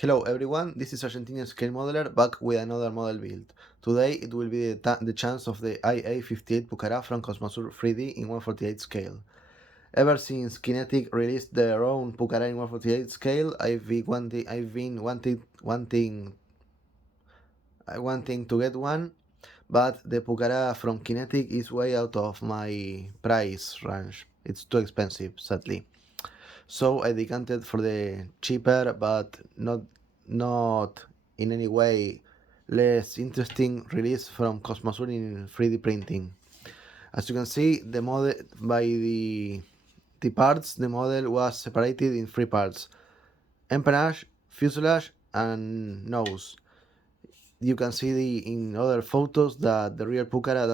Hello everyone, this is Argentinian Scale Modeler back with another model build. Today it will be the chance of the IA-58 Pucará from Kosmosur 3D in 1/48 scale. Ever since Kinetic released their own Pucará in 1/48 scale, I've been wanting to get one, but the Pucará from Kinetic is way out of my price range. It's too expensive, sadly. So I decanted for the cheaper but not in any way less interesting release from Kosmosur in 3D printing. As you can see, the model by the parts, the model was separated in three parts: empennage, fuselage, and nose. You can see in other photos that the real Pucará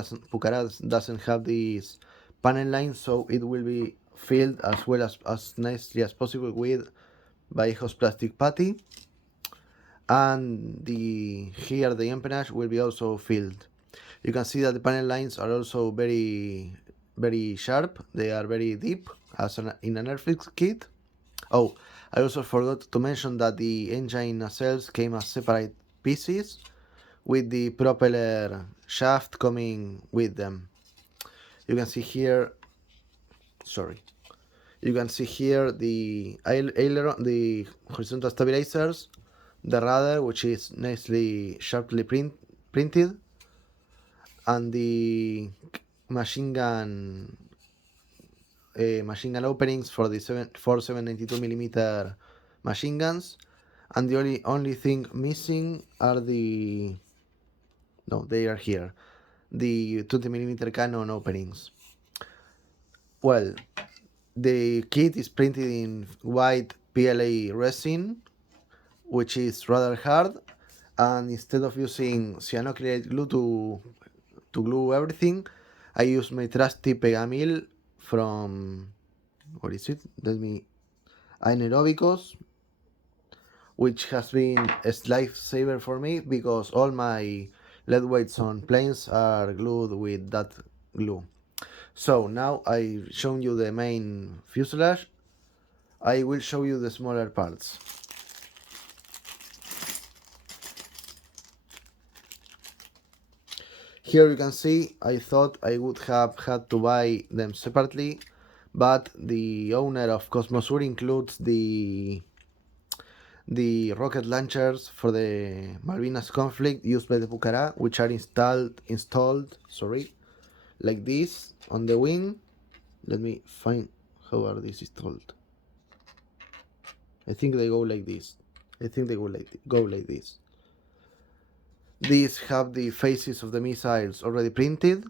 doesn't have these panel lines, so it will be filled as well as nicely as possible with Vallejo's plastic putty, and here the empennage will be also filled. You can see that the panel lines are also very sharp. They are very deep as in an airfix kit. Oh, I also forgot to mention that the engine nacelles came as separate pieces with the propeller shaft coming with them. You can see here, you can see here the aileron, the horizontal stabilizers, the rudder, which is nicely sharply printed, and the machine gun openings for the 792mm machine guns. And the only thing missing are they are here, the 20mm cannon openings. Well, the kit is printed in white PLA resin, which is rather hard, and instead of using cyanoacrylate glue to glue everything, I use my trusty Pegamil from, what is it? Anaerobicos, which has been a lifesaver for me because all my lead weights on planes are glued with that glue. So now I've shown you the main fuselage. I will show you the smaller parts. Here you can see I thought I would have had to buy them separately, but the owner of Kosmosur includes the rocket launchers for the Malvinas conflict used by the Pucará, which are installed like this on the wing. Let me find how are these installed. I think they go like this. Go like this. These have the faces of the missiles already printed,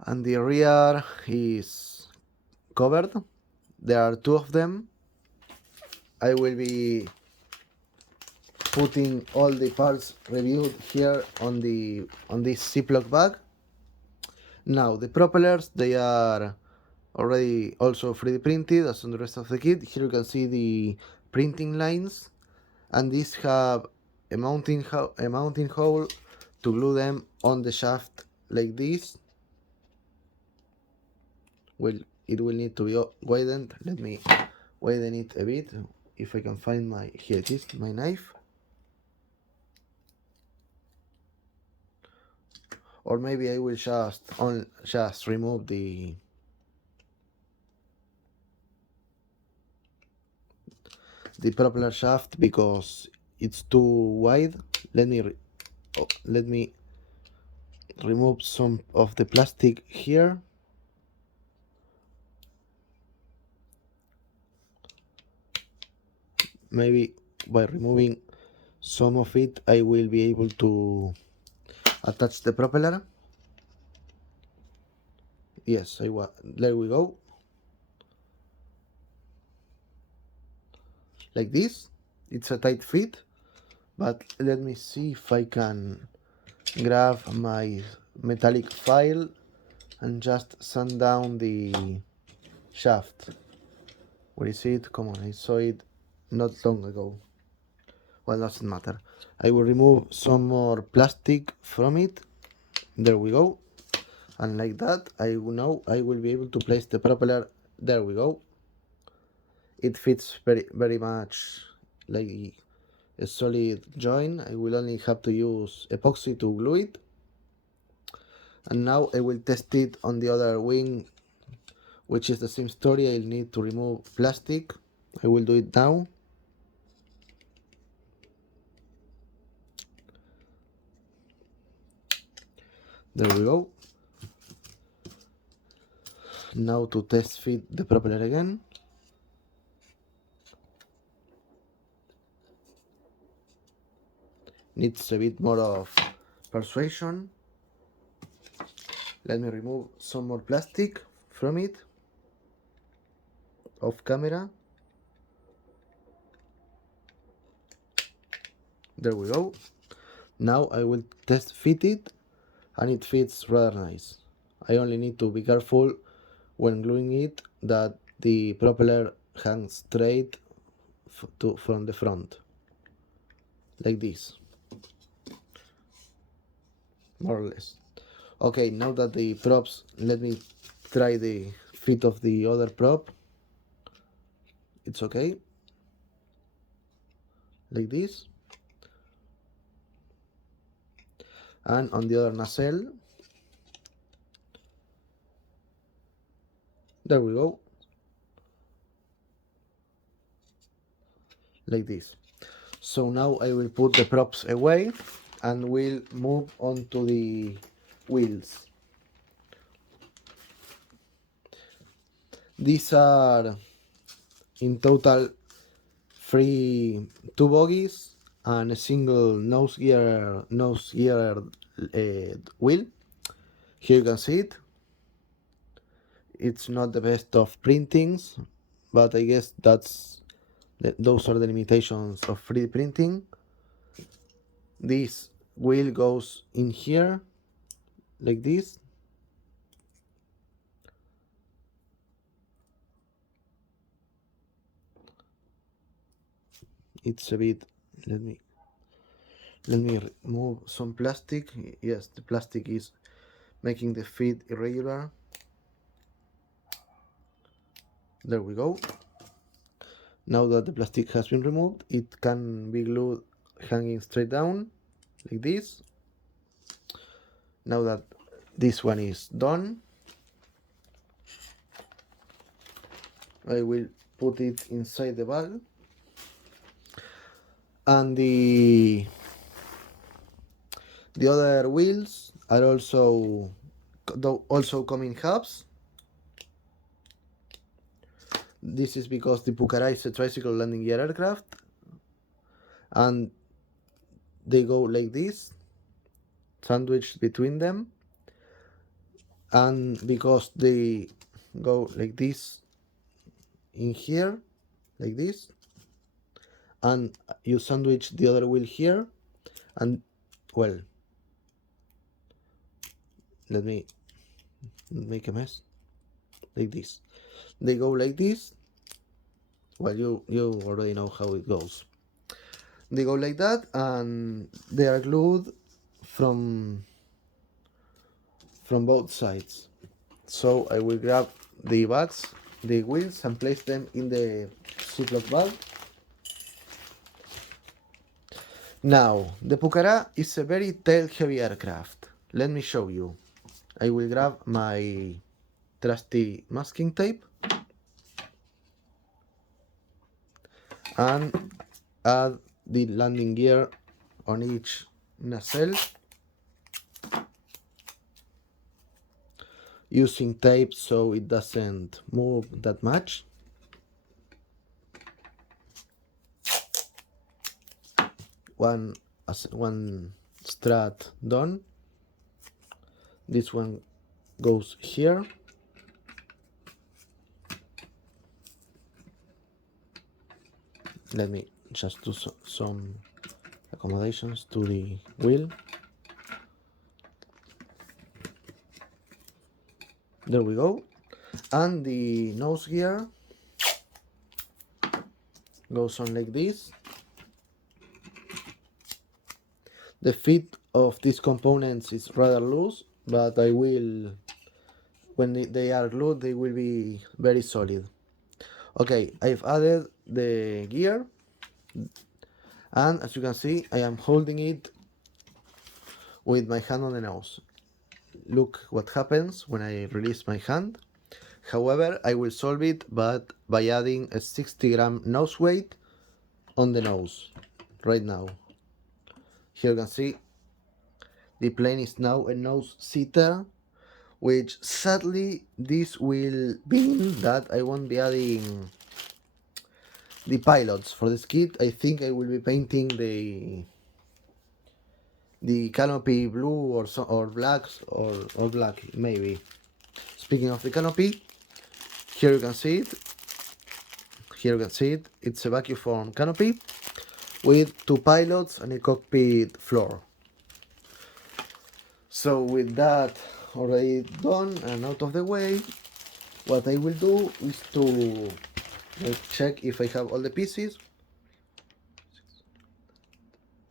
and the rear is covered. There are two of them. I will be putting all the parts reviewed here on this Ziploc bag. Now the propellers, they are already also 3D printed as on the rest of the kit. Here you can see the printing lines, and these have a mounting hole to glue them on the shaft like this. Well, it will need to be widened. Let me widen it a bit if I can find here it is, my knife. Or maybe I will just remove the propeller shaft because it's too wide. Let me remove some of the plastic here. Maybe by removing some of it I will be able to attach the propeller. Yes, there we go. Like this. It's a tight fit, but let me see if I can grab my metallic file and just sand down the shaft. Where is it? Come on, I saw it not long ago. Well, doesn't matter. I will remove some more plastic from it. There we go. And like that, I will be able to place the propeller. There we go. It fits very much like a solid joint. I will only have to use epoxy to glue it. And now I will test it on the other wing, which is the same story. I'll need to remove plastic. I will do it now. There we go. Now to test fit the propeller again. Needs a bit more of persuasion. Let me remove some more plastic from it, off camera. There we go. Now I will test fit it, and it fits rather nice. I only need to be careful when gluing it that the propeller hangs straight from the front, like this, more or less. Okay, now that the props, let me try the fit of the other prop. It's okay, like this. And on the other nacelle, there we go, like this. So now I will put the props away and we'll move on to the wheels. These are in total two bogies and a single nose gear wheel. Here you can see it. It's not the best of printings, but I guess those are the limitations of 3D printing. This wheel goes in here, like this. It's a bit, let me remove some plastic. Yes, the plastic is making the fit irregular. There we go. Now that the plastic has been removed, it can be glued hanging straight down, like this. Now that this one is done, I will put it inside the bag. And the other wheels are also come in hubs. This is because the Pucará is a tricycle landing gear aircraft, and they go like this, sandwiched between them, and because they go like this in here, like this, and you sandwich the other wheel here, and well, let me make a mess, like this. They go like this. Well, you already know how it goes. They go like that, and they are glued from both sides. So I will grab the wheels, and place them in the Ziploc bag. Now, the Pucará is a very tail-heavy aircraft. Let me show you. I will grab my trusty masking tape and add the landing gear on each nacelle using tape so it doesn't move that much. One strut done. This one goes here. Let me just do some accommodations to the wheel. There we go. And the nose gear goes on like this. The fit of these components is rather loose, but I will, when they are glued, they will be very solid. Okay, I've added the gear, And as you can see, I am holding it with my hand on the nose. Look what happens when I release my hand. However, I will solve it but by adding a 60-gram nose weight on the nose right now. Here you can see the plane is now a nose seater, which sadly this will mean that I won't be adding the pilots for this kit. I think I will be painting the canopy blue or black or black maybe. Speaking of the canopy, here you can see it. Here you can see it. It's a vacuum form canopy with 2 pilots and a cockpit floor. So with that already done and out of the way, what I will do is to check if I have all the pieces.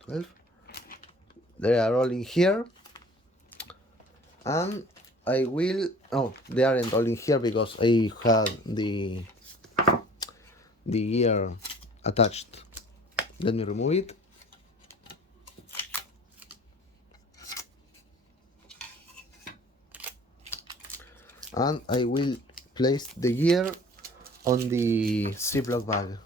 12. They are all in here. And I will... Oh, they aren't all in here because I had the gear attached. Let me remove it. And I will place the gear on the Ziploc bag.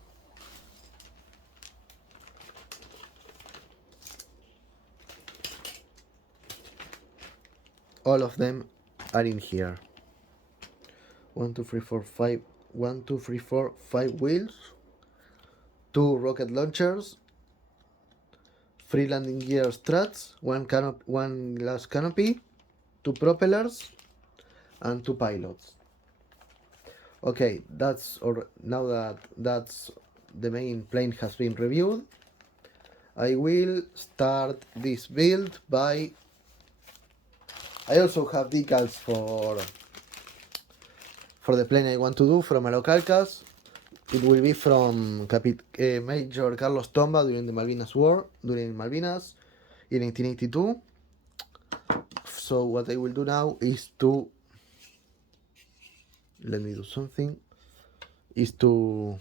All of them are in here. 1, 2, 3, 4, 5. 1, 2, 3, 4, 5 wheels, 2 rocket launchers, 3 landing gear struts, 1 glass canopy, 2 propellers, and 2 pilots. Okay, now that the main plane has been reviewed, I will start this build by... I also have decals for the plane I want to do from Alocalcas. It will be from Major Carlos Tomba during the Malvinas War, during Malvinas in 1882. So what I will do now is to... Let me do something. Is to...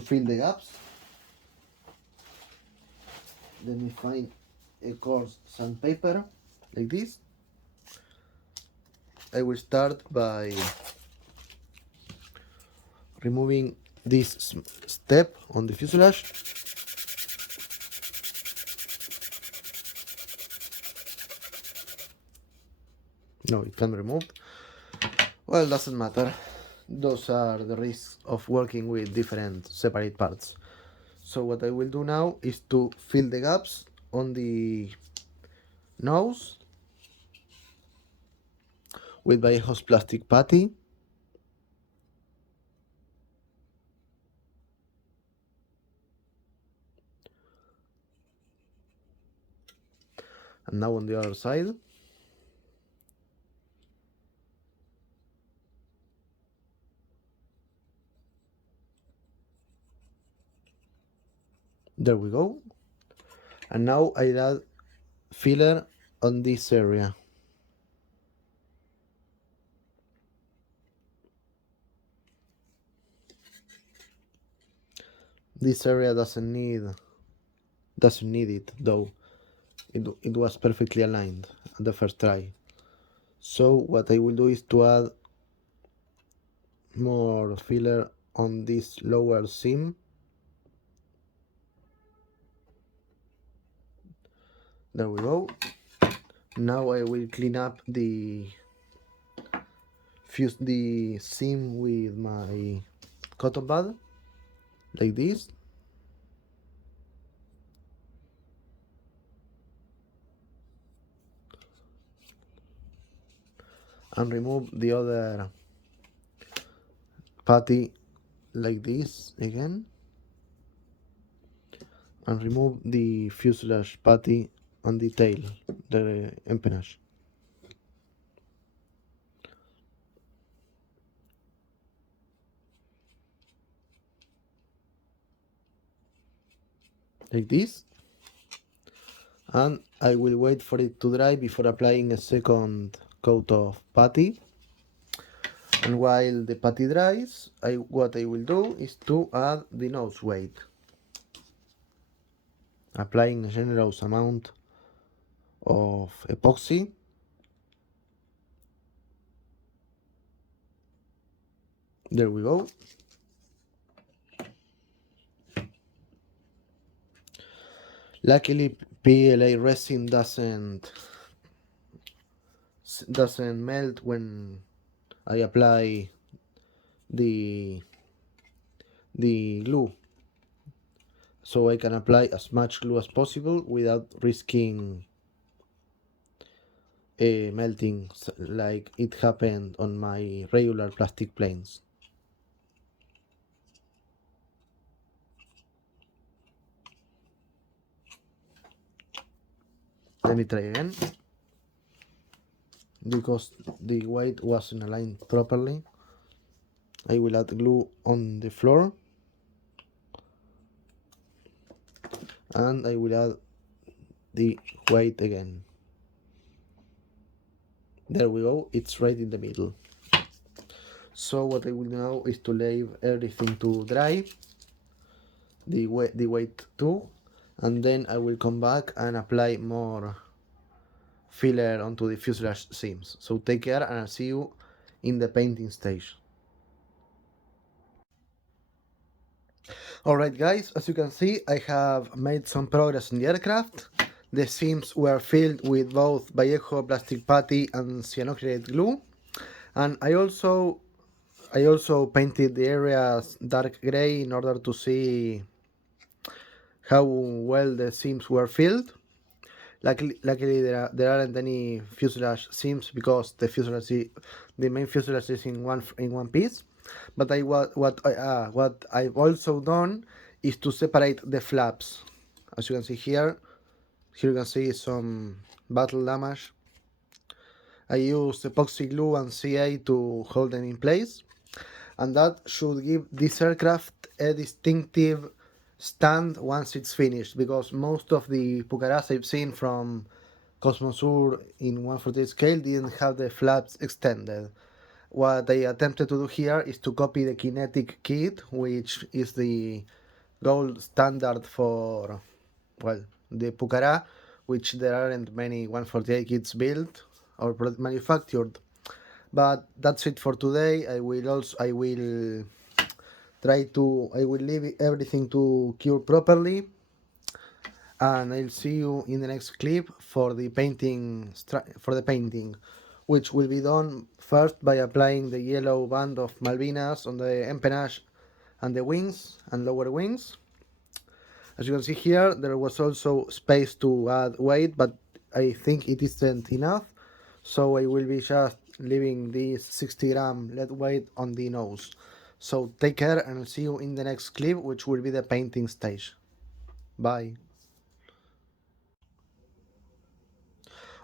fill the gaps. Let me find a coarse sandpaper like this. I will start by removing this step on the fuselage. No, it can't be removed. Well, doesn't matter. Those are the risks of working with different separate parts. So what I will do now is to fill the gaps on the nose with Vallejo's plastic putty. And now on the other side. There we go. And now I add filler on this area. This area doesn't need it though. It was perfectly aligned at the first try. So what I will do is to add more filler on this lower seam. There we go. Now I will clean up fuse the seam with my cotton bud like this. And remove the other putty like this again. And remove the fuselage putty on the tail, the empennage. Like this. And I will wait for it to dry before applying a second coat of putty. And while the putty dries, what I will do is to add the nose weight, applying a generous amount of epoxy. There we go. Luckily, PLA resin doesn't melt when I apply the glue, so I can apply as much glue as possible without risking melting like it happened on my regular plastic planes. Let me try again, because the weight wasn't aligned properly. I will add glue on the floor, and I will add the weight again. There we go, it's right in the middle. So what I will do now is to leave everything to dry, the weight too, and then I will come back and apply more filler onto the fuselage seams. So take care, and I'll see you in the painting stage. Alright guys, as you can see, I have made some progress in the aircraft. The seams were filled with both Vallejo plastic putty and cyanoacrylate glue, and I also painted the areas dark gray in order to see how well the seams were filled. Luckily there aren't any fuselage seams, because the main fuselage is in one piece. But what I've also done is to separate the flaps. As you can see here you can see some battle damage. I used epoxy glue and CA to hold them in place, and that should give this aircraft a distinctive stand once it's finished, because most of the Pucarás I've seen from Kosmosur in 1/48 scale didn't have the flaps extended. What I attempted to do here is to copy the kinetic kit, which is the gold standard for, well, the Pucará, which there aren't many 148 kits built or manufactured. But that's it for today. I will leave everything to cure properly, and I'll see you in the next clip for the painting, which will be done first by applying the yellow band of Malvinas on the empennage and the wings and lower wings. As you can see here, there was also space to add weight, but I think it isn't enough, so I will be just leaving this 60-gram lead weight on the nose. So take care, and I'll see you in the next clip, which will be the painting stage. Bye.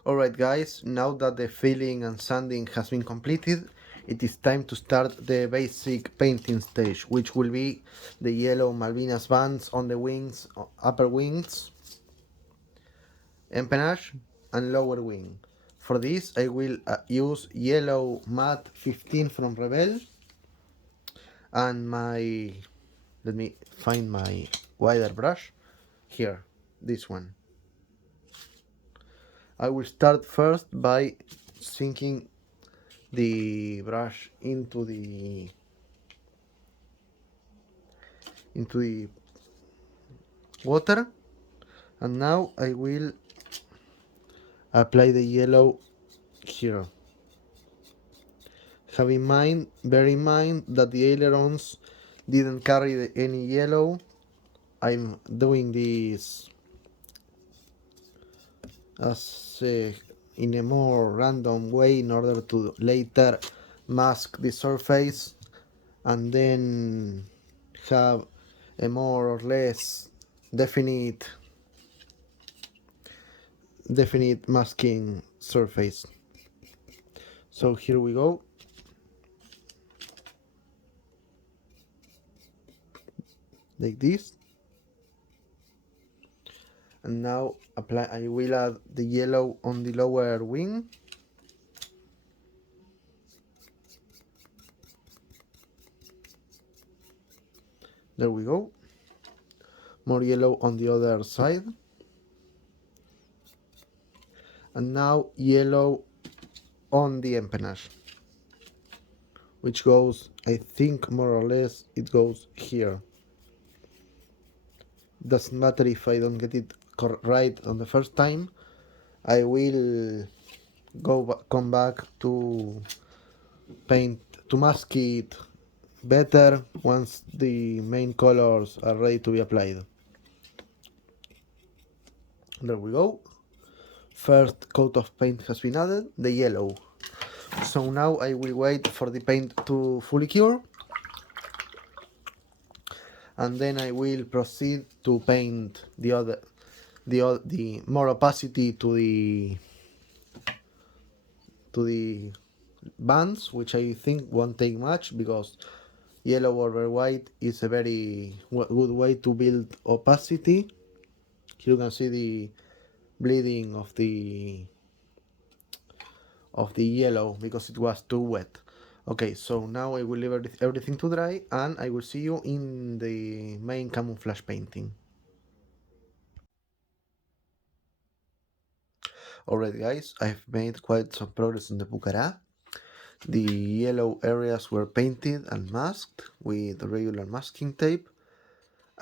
Alright guys, now that the filling and sanding has been completed, it is time to start the basic painting stage, which will be the yellow Malvinas bands on the wings, upper wings, empennage and lower wing. For this I will use yellow matte 15 from Rebel, and let me find my wider brush, here, this one. I will start first by sinking the brush into the water, and now I will apply the yellow here. Bear in mind that the ailerons didn't carry any yellow. I'm doing this as in a more random way in order to later mask the surface and then have a more or less definite masking surface. So here we go. Like this. And now I will add the yellow on the lower wing. There we go. More yellow on the other side. And now yellow on the empennage, which goes, I think more or less it goes here. Doesn't matter if I don't get it right on the first time. I will come back to paint, to mask it better once the main colors are ready to be applied. There we go. First coat of paint has been added, the yellow. So now I will wait for the paint to fully cure, and then I will proceed to paint the more opacity to the bands, which I think won't take much because yellow over white is a very good way to build opacity. Here you can see the bleeding of the yellow because it was too wet. Okay, so now I will leave everything to dry, and I will see you in the main camouflage painting. Alright guys, I've made quite some progress on the Pucará. The yellow areas were painted and masked with regular masking tape.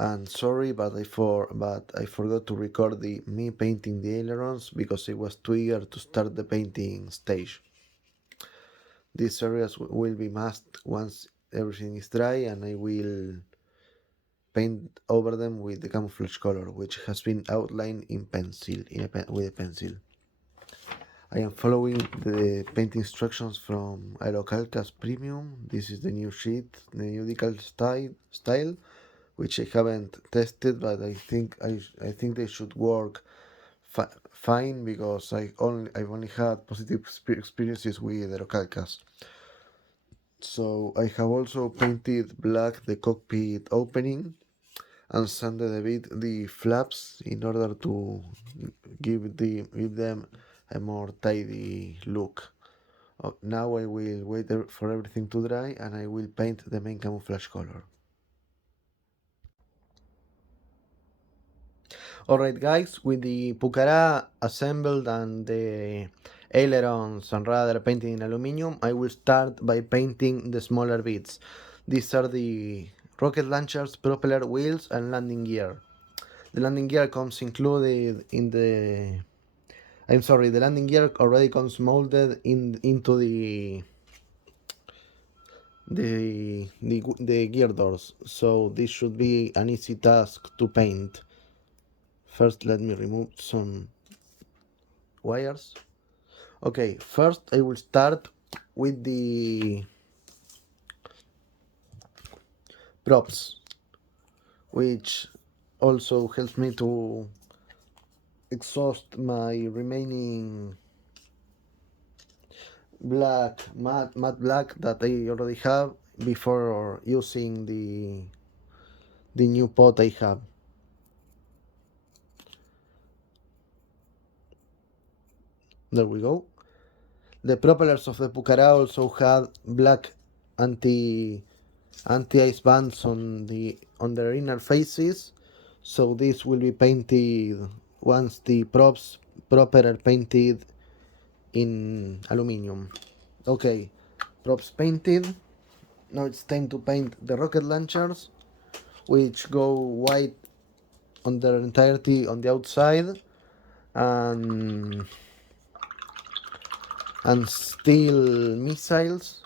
And sorry, but I forgot to record me painting the ailerons because I was too eager to start the painting stage. These areas will be masked once everything is dry, and I will paint over them with the camouflage color, which has been outlined in pencil with a pencil. I am following the paint instructions from Aerocalcas Premium. This is the new sheet, the new decal style, which I haven't tested, but I think they should work fine because I've only had positive experiences with Aerocalcas. So I have also painted black the cockpit opening and sanded a bit the flaps in order to give them a more tidy look. Now I will wait for everything to dry, and I will paint the main camouflage color. Alright guys, with the Pucará assembled and the ailerons and rudder painted in aluminum, I will start by painting the smaller bits. These are the rocket launchers, propeller wheels and landing gear. The landing gear comes included in the... the landing gear already comes molded into the gear doors, so this should be an easy task to paint. First, let me remove some wires. Okay, first I will start with the props, which also helps me to exhaust my remaining matte black that I already have before using the new pot I have. There we go. The propellers of the Pucará also had black anti-ice bands on their inner faces, so this will be painted once the proper are painted in aluminum. Okay, props painted. Now it's time to paint the rocket launchers, which go white on their entirety on the outside, and steel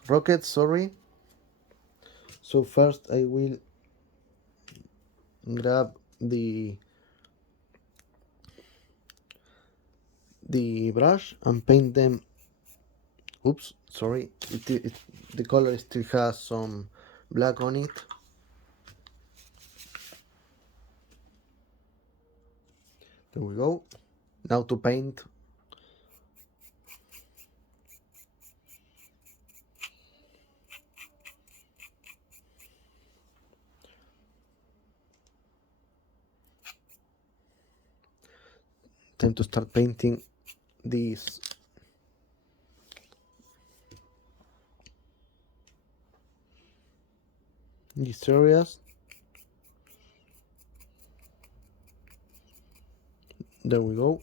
rockets, sorry. So first I will grab the brush and paint them. Oops, sorry, the color still has some black on it. There we go. Now to paint. Time to start painting these areas. There we go.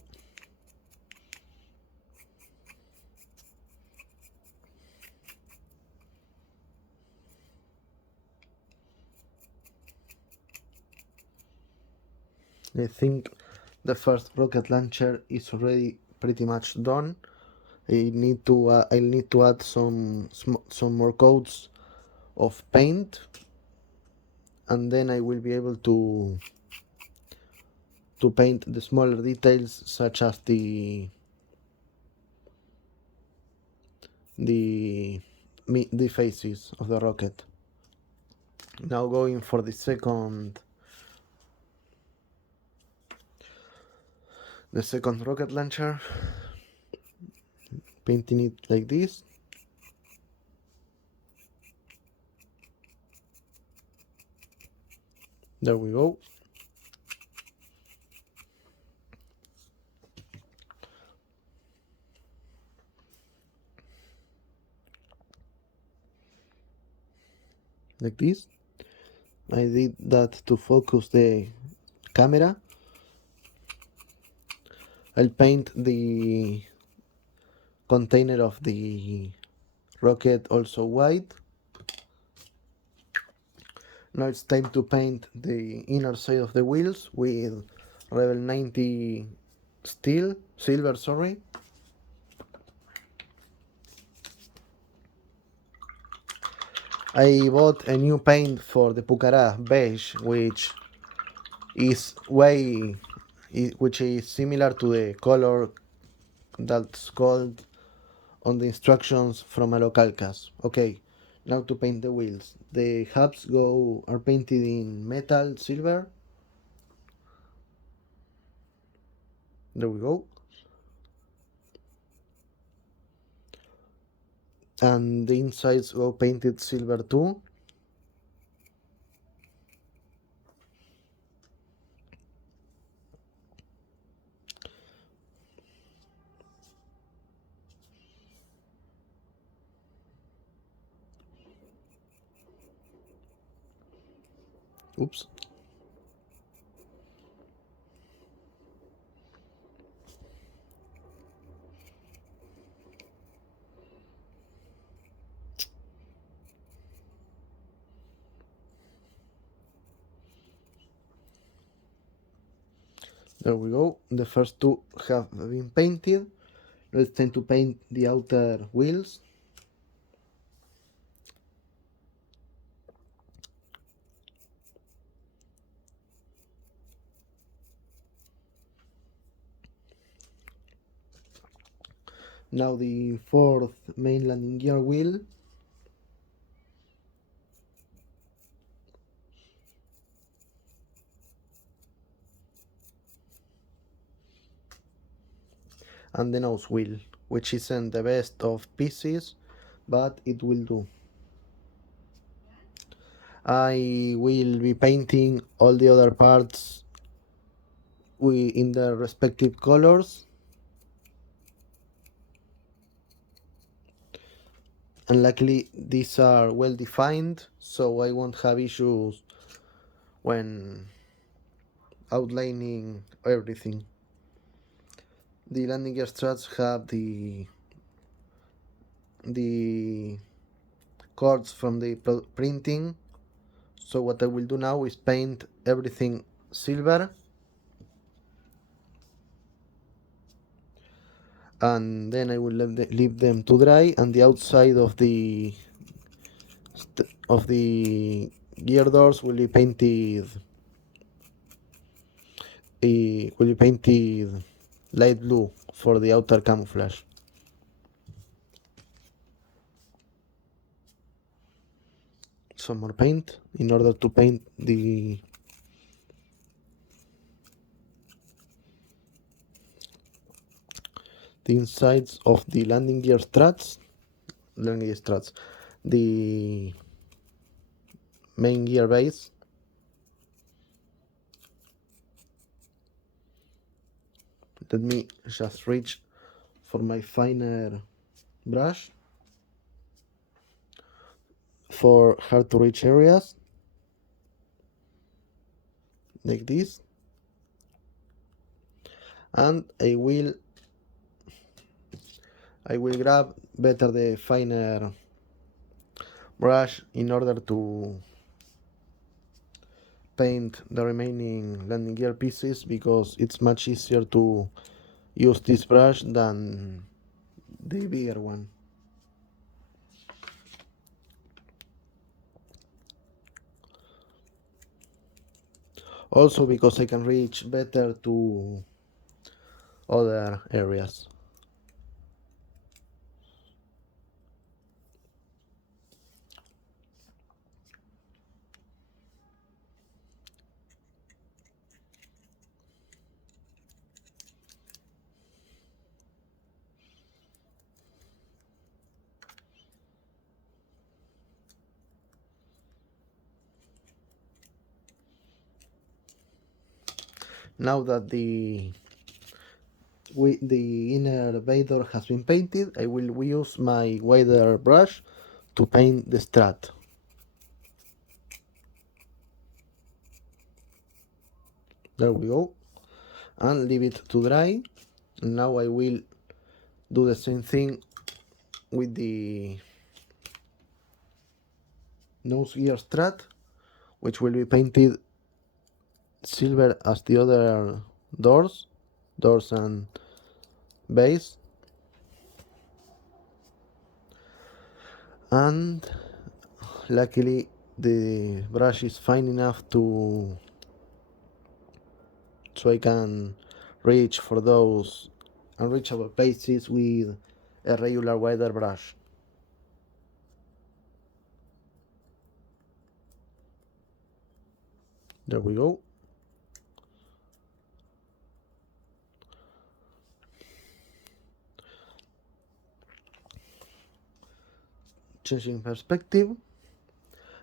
I think the first rocket launcher is already pretty much done. I need to add some more coats of paint, and then I will be able to paint the smaller details, such as the faces of the rocket. Now going for the second rocket launcher, painting it like this. There we go. Like this. I did that to focus the camera. I'll paint the container of the rocket also white. Now it's time to paint the inner side of the wheels with Rebel 90 silver, sorry. I bought a new paint for the Pucará beige, which is similar to the color that's called on the instructions from Alocalcas. Okay, now to paint the wheels. The hubs are painted in metal silver. There we go. And the insides go painted silver too. Oops. There we go. The first two have been painted. Now it's time to paint the outer wheels. Now the fourth main landing gear wheel. And the nose wheel, which isn't the best of pieces, but it will do. I will be painting all the other parts in their respective colors. And luckily these are well defined, so I won't have issues when outlining everything. The landing gear struts have the cords from the printing, so what I will do now is paint everything silver, and then I will leave them to dry, and the outside of the gear doors will be painted light blue for the outer camouflage. Some more paint in order to paint the insides of the landing gear struts, the main gear base. Let me just reach for my finer brush for hard to reach areas, like this. and I will grab better the finer brush in order to paint the remaining landing gear pieces, because it's much easier to use this brush than the bigger one. Also because I can reach better to other areas. Now that the inner bay door has been painted, I will use my wider brush to paint the strut. There we go. And leave it to dry. Now I will do the same thing with the nose gear strut, which will be painted silver as the other doors and base. And luckily the brush is fine enough so I can reach for those unreachable places with a regular wider brush. There we go. Changing perspective,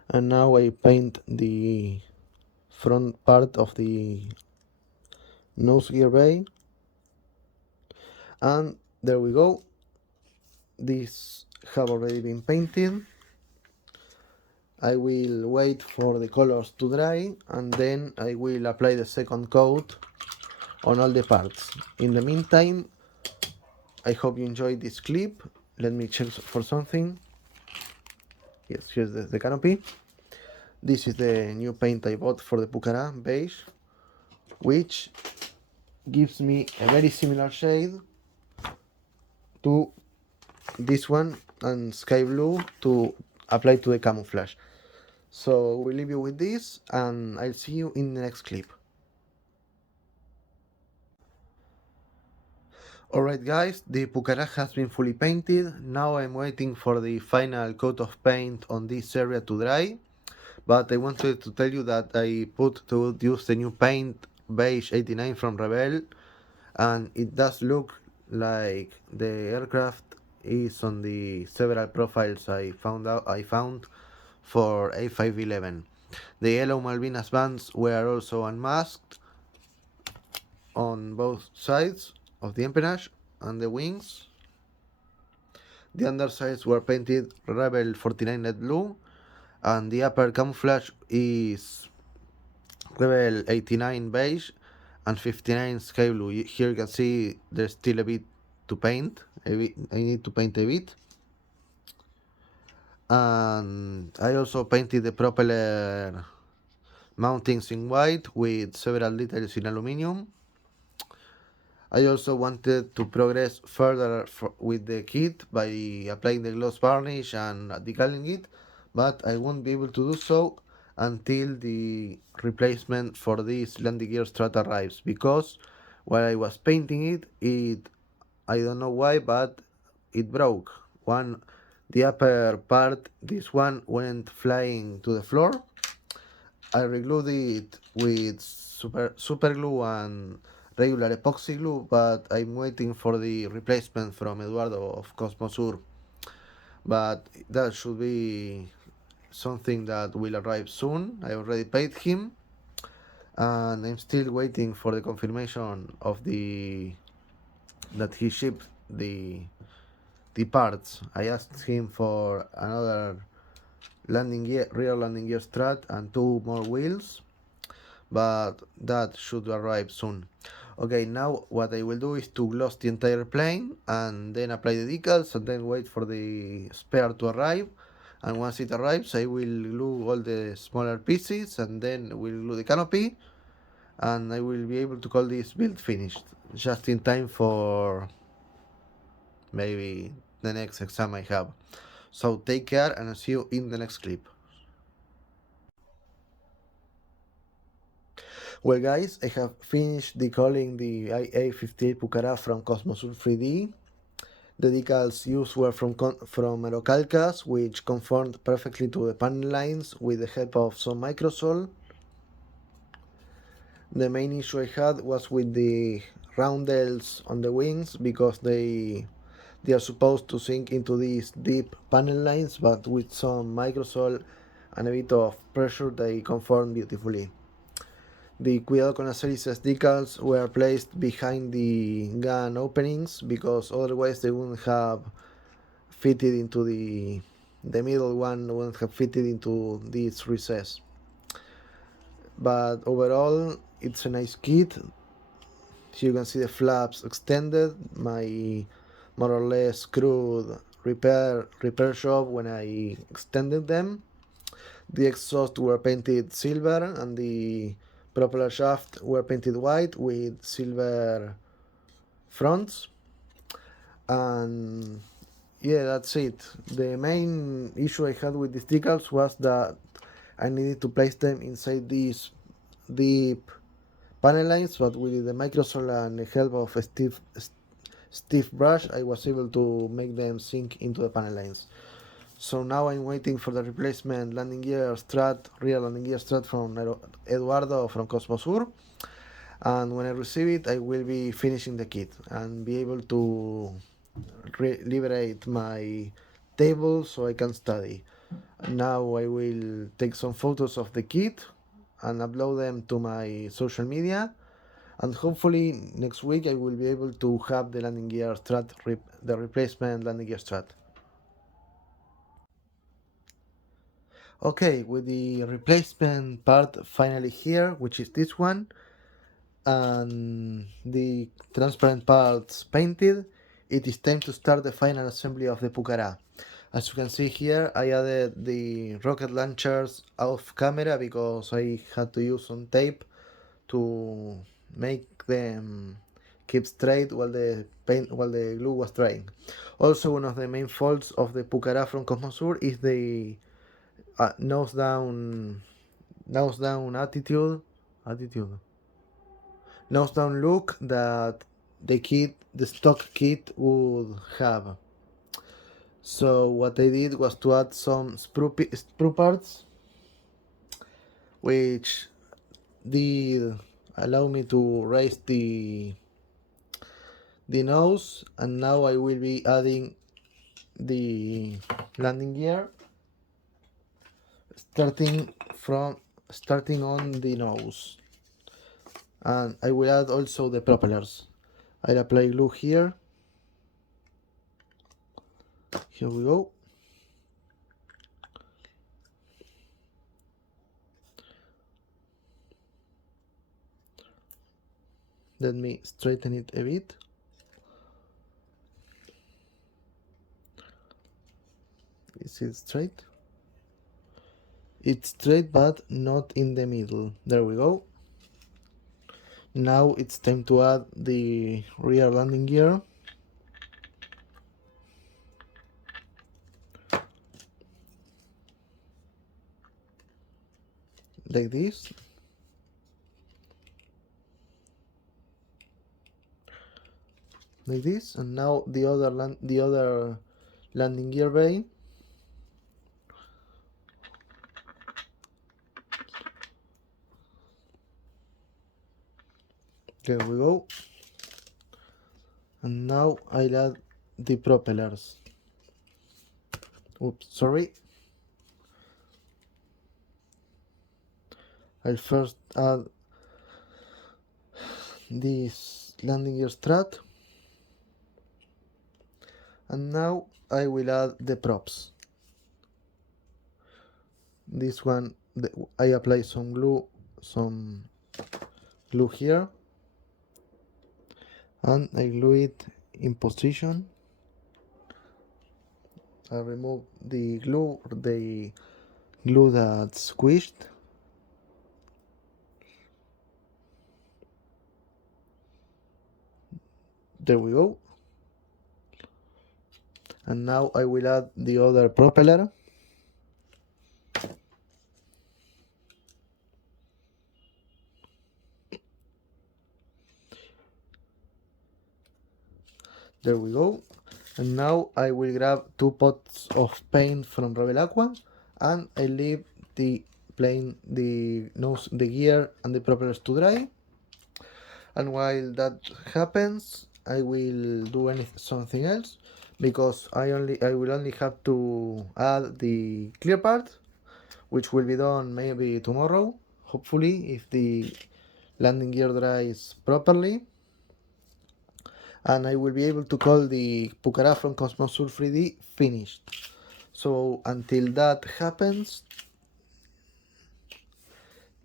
and now I paint the front part of the nose gear bay, and there we go. These have already been painted. I will wait for the colors to dry, and then I will apply the second coat on all the parts. In the meantime, I hope you enjoyed this clip. Let me check for something. Yes, here's the canopy. This is the new paint I bought for the Pucará beige, which gives me a very similar shade to this one and sky blue to apply to the camouflage. So we'll leave you with this, and I'll see you in the next clip. Alright guys, the Pucará has been fully painted. Now I'm waiting for the final coat of paint on this area to dry. But I wanted to tell you that I put to use the new paint beige 89 from Rebel, and it does look like the aircraft is on the several profiles I found for A511. The yellow Malvinas bands were also unmasked on both sides of the empennage and the wings. The undersides were painted Rebel 49 Net Blue, and the upper camouflage is Rebel 89 beige and 59 sky blue. Here you can see there's still a bit to paint. I need to paint a bit. And I also painted the propeller mountings in white with several details in aluminium. I also wanted to progress further with the kit by applying the gloss varnish and decaling it, but I won't be able to do so until the replacement for this landing gear strut arrives, because while I was painting it, I don't know why, but it broke. The upper part, this one went flying to the floor. I reglued it with super glue and regular epoxy glue, but I'm waiting for the replacement from Eduardo of Kosmosur. But that should be something that will arrive soon. I already paid him, and I'm still waiting for the confirmation of that he shipped the parts. I asked him for another rear landing gear strut and 2 more wheels, but that should arrive soon. Okay, now what I will do is to gloss the entire plane and then apply the decals and then wait for the spare to arrive. And once it arrives, I will glue all the smaller pieces and then we'll glue the canopy, and I will be able to call this build finished just in time for maybe the next exam I have. So take care and I'll see you in the next clip. Well guys, I have finished decaling the IA-58 Pucará from Kosmosur 3D. The decals used were from Aerocalcas, which conformed perfectly to the panel lines with the help of some microsol. The main issue I had was with the roundels on the wings, because they are supposed to sink into these deep panel lines, but with some microsol and a bit of pressure they conform beautifully. The Cuidado con las hélices decals were placed behind the gun openings, because otherwise they wouldn't have fitted into the middle one, wouldn't have fitted into this recess. But overall it's a nice kit. Here you can see the flaps extended, my more or less crude repair shop when I extended them. The exhaust were painted silver and the propeller shaft were painted white with silver fronts. And yeah, that's it. The main issue I had with these decals was that I needed to place them inside these deep panel lines, but with the microsol and the help of a stiff brush I was able to make them sink into the panel lines. So now I'm waiting for the replacement landing gear strut, rear landing gear strut from Eduardo from Kosmosur, and when I receive it I will be finishing the kit and be able to liberate my table so I can study. Now I will take some photos of the kit and upload them to my social media, and hopefully next week I will be able to have the landing gear strut, the replacement landing gear strut. Okay, with the replacement part finally here, which is this one, and the transparent parts painted, it is time to start the final assembly of the Pucará. As you can see here, I added the rocket launchers off camera because I had to use some tape to make them keep straight while the glue was drying. Also, one of the main faults of the Pucará from Kosmosur is the nose down nose down look that the stock kit would have. So what I did was to add some sprue parts, which did allow me to raise the nose, and now I will be adding the landing gear, starting on the nose, and I will add also the propellers. I'll apply glue here. Here we go. Let me straighten it a bit. Is it straight? It's straight but not in the middle. There we go. Now it's time to add the rear landing gear. Like this. Like this, and now the other landing gear bay. There we go. And now I'll add the propellers. Oops, sorry. I'll first add this landing gear strut, and now I will add the props. This one, I apply some glue here, and I glue it in position. I remove the glue that's squished. There we go. And now I will add the other propeller. There we go. And now I will grab 2 pots of paint from Rebel Aqua, and I leave the gear and the propellers to dry. And while that happens, I will do something else, because I will only have to add the clear part, which will be done maybe tomorrow, hopefully, if the landing gear dries properly. And I will be able to call the Pucará from Kosmosur 3D finished. So until that happens,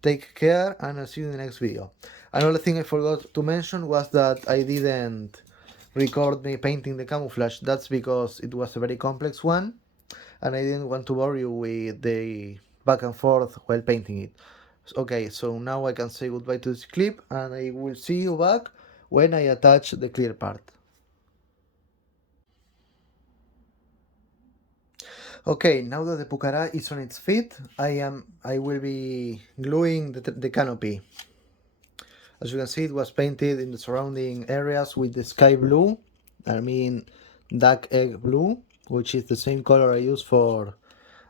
take care, and I'll see you in the next video. Another thing I forgot to mention was that I didn't record me painting the camouflage. That's because it was a very complex one, and I didn't want to bore you with the back and forth while painting it. Okay, so now I can say goodbye to this clip, and I will see you back when I attach the clear part. Okay, now that the Pucará is on its feet, I will be gluing the canopy. As you can see, it was painted in the surrounding areas with the sky blue, I mean dark egg blue, which is the same color I use for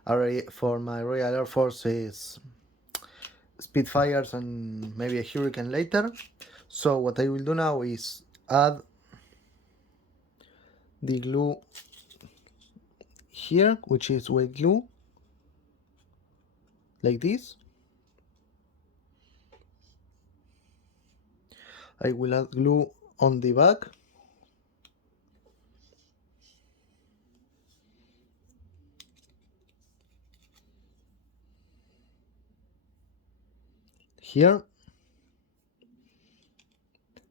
my Royal Air Force's Spitfires and maybe a Hurricane later. So what I will do now is add the glue here, which is wet glue, like this. I will add glue on the back. Here.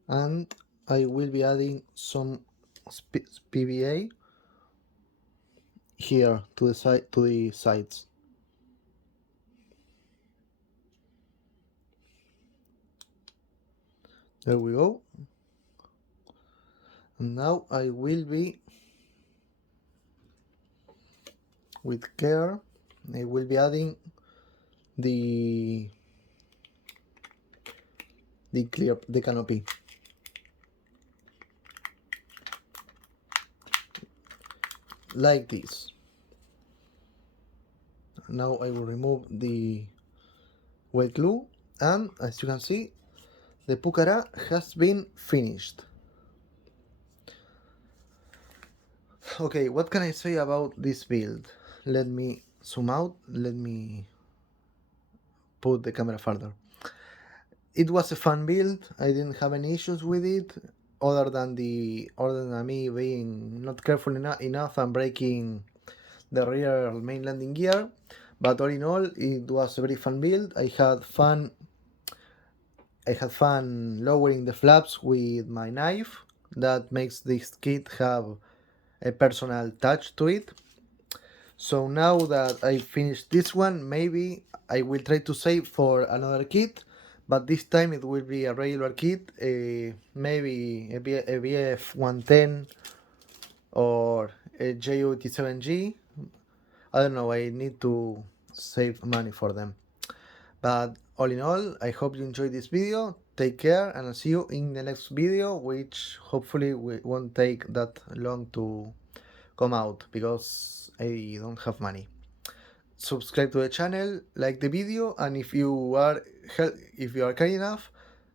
And I will be adding some PVA here to the sides. There we go. And now I will be, with care, I will be adding the canopy. Like this. Now I will remove the wet glue, and as you can see, the Pucará has been finished. Okay, what can I say about this build? Let me zoom out, let me put the camera further. It was a fun build. I didn't have any issues with it, other than me being not careful enough and breaking the rear main landing gear. But all in all, it was a very fun build. I had fun lowering the flaps with my knife. That makes this kit have a personal touch to it. So now that I finished this one, maybe I will try to save for another kit, but this time it will be a regular kit, maybe a VF-110 or a JU-87G. I don't know, I need to save money for them. But all in all, I hope you enjoyed this video. Take care, and I'll see you in the next video, which hopefully won't take that long to come out because I don't have money. Subscribe to the channel, like the video, and if you are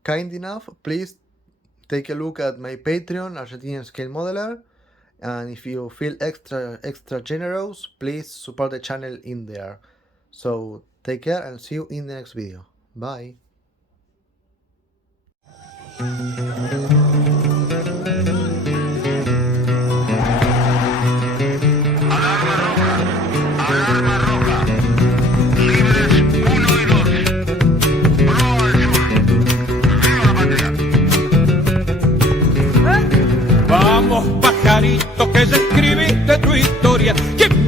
kind enough, please take a look at my Patreon, Argentinian Scale Modeler. And if you feel extra generous, please support the channel in there. So take care, and see you in the next video. Bye.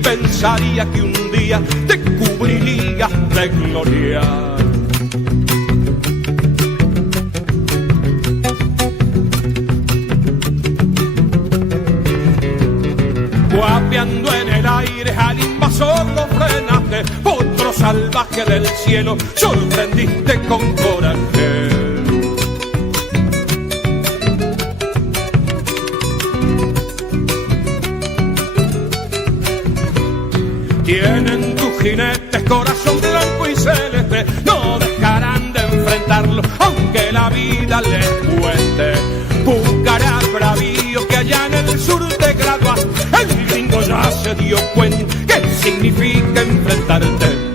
pensaría que un día te cubrirías de gloria. Guapeando en el aire al invasor lo frenaste, otro salvaje del cielo sorprendiste con coraje. Tienen tus jinetes corazón blanco y celeste, no dejarán de enfrentarlo aunque la vida les cueste. Pucará bravío que allá en el sur te gradúas, el gringo ya se dio cuenta que significa enfrentarte.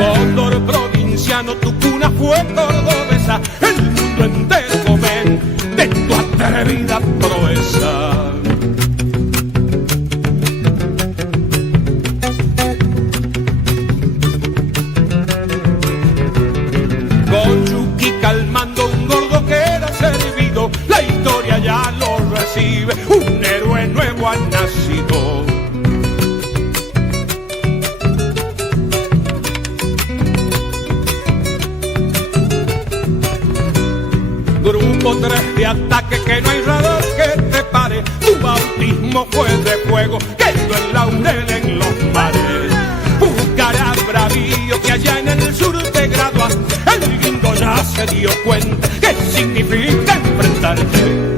Cóndor provinciano, tu cuna fue cordobesa, el mundo entero ven de tu atrevida proeza. Con Yuki calmando un gordo que era servido, la historia ya lo recibe, un héroe nuevo ha nacido. Grupo 3 de ataque, que no hay radar que te pare. Tu bautismo fue de fuego, quedó en laurel en los mares. Pucará bravío que allá en el sur te gradúas, el gringo ya se dio cuenta que significa enfrentarte.